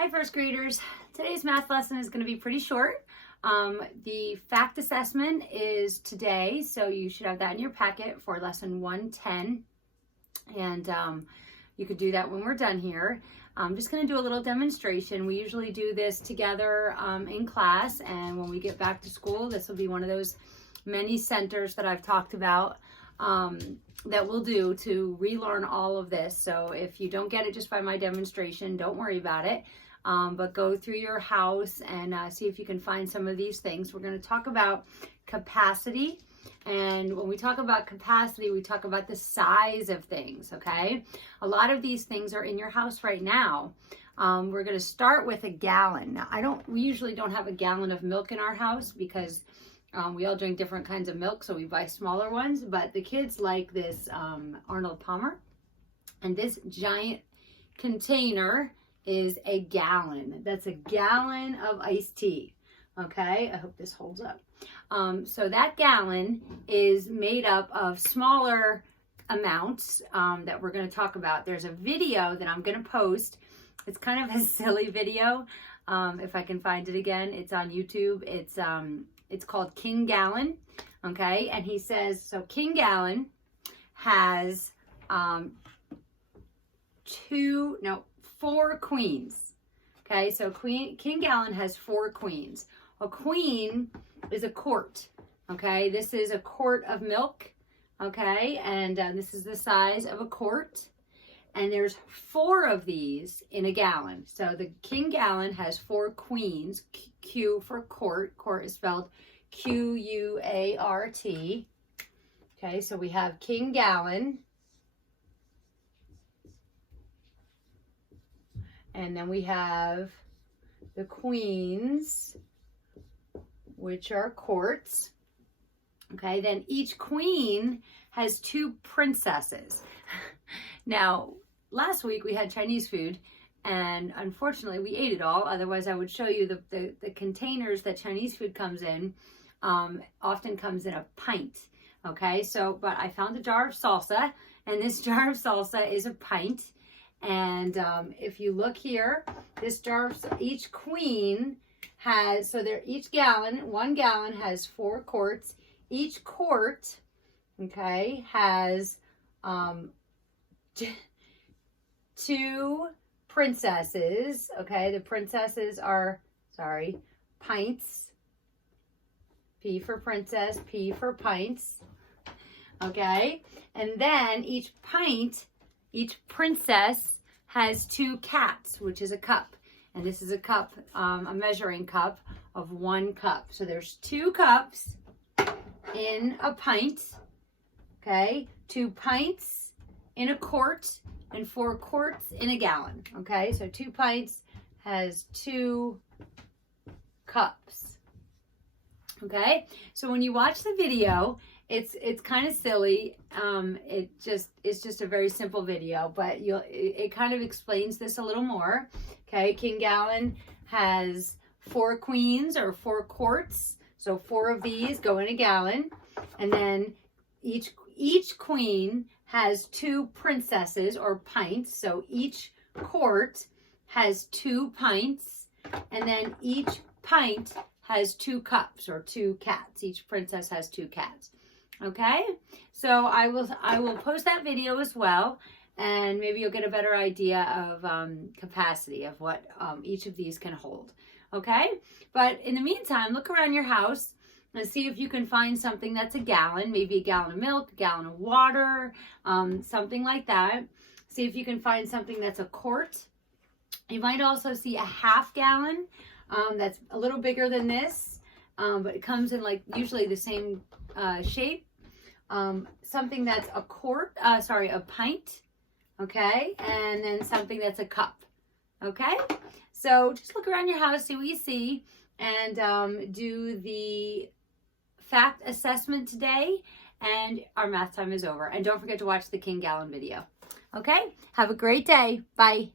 Hi first graders. Today's math lesson is going to be pretty short. The fact assessment is today, so you should have that in your packet for lesson 110. And you could do that when we're done here. I'm just going to do a little demonstration. We usually do this together in class, and when we get back to school, this will be one of those many centers that I've talked about that we'll do to relearn all of this. So if you don't get it just by my demonstration, don't worry about it. But go through your house and see if you can find some of these things. We're going to talk about capacity. And when we talk about capacity, we talk about the size of things, okay? A lot of these things are in your house right now. We're going to start with a gallon. Now, we usually don't have a gallon of milk in our house because we all drink different kinds of milk, so we buy smaller ones. But the kids like this Arnold Palmer. And this giant container is a gallon. That's a gallon of iced tea. Okay, I hope this holds up. So that gallon is made up of smaller amounts that we're going to talk about. There's a video that I'm going to post. It's kind of a silly video. If I can find it again, it's on YouTube. It's called King Gallon. Okay, and he says, so King Gallon has 4 queens. Okay, so King Gallon has 4 queens. A queen is a quart. Okay, this is a quart of milk. Okay, and this is the size of a quart. And there's 4 of these in a gallon. So the King Gallon has 4 queens. Q for quart. Quart is spelled Q-U-A-R-T. Okay, so we have King Gallon. And then we have the queens, which are quarts. Okay, then each queen has 2 princesses. Now, last week we had Chinese food, and unfortunately we ate it all. Otherwise, I would show you the containers that Chinese food comes in. Often comes in a pint. Okay, so, but I found a jar of salsa, and this jar of salsa is a pint. And if you look here, this jar, each queen has, so they're each gallon, 1 gallon has 4 quarts. Each quart, okay, has 2 princesses. Okay, the princesses are, pints. P for princess, P for pints. Okay, and then each princess has 2 cats, which is a cup. And this is a cup, a measuring cup of 1 cup. So there's 2 cups in a pint, okay? 2 pints in a quart and 4 quarts in a gallon, okay? So 2 pints has 2 cups, okay? So when you watch the video, it's kind of silly. It's just a very simple video, but it kind of explains this a little more. Okay, King Gallon has 4 queens or 4 quarts, so 4 of these go in a gallon, and then each queen has 2 princesses or pints, so each quart has 2 pints, and then each pint has 2 cups or 2 cats. Each princess has 2 cats. Okay, so I will post that video as well, and maybe you'll get a better idea of capacity of what each of these can hold. Okay, but in the meantime, look around your house and see if you can find something that's a gallon, maybe a gallon of milk, a gallon of water, something like that. See if you can find something that's a quart. You might also see a half gallon that's a little bigger than this, but it comes in like usually the same shape. Something that's a pint, okay, and then something that's a cup, okay? So just look around your house, see what you see, and do the fact assessment today, and our math time is over. And don't forget to watch the King Gallon video, okay? Have a great day. Bye.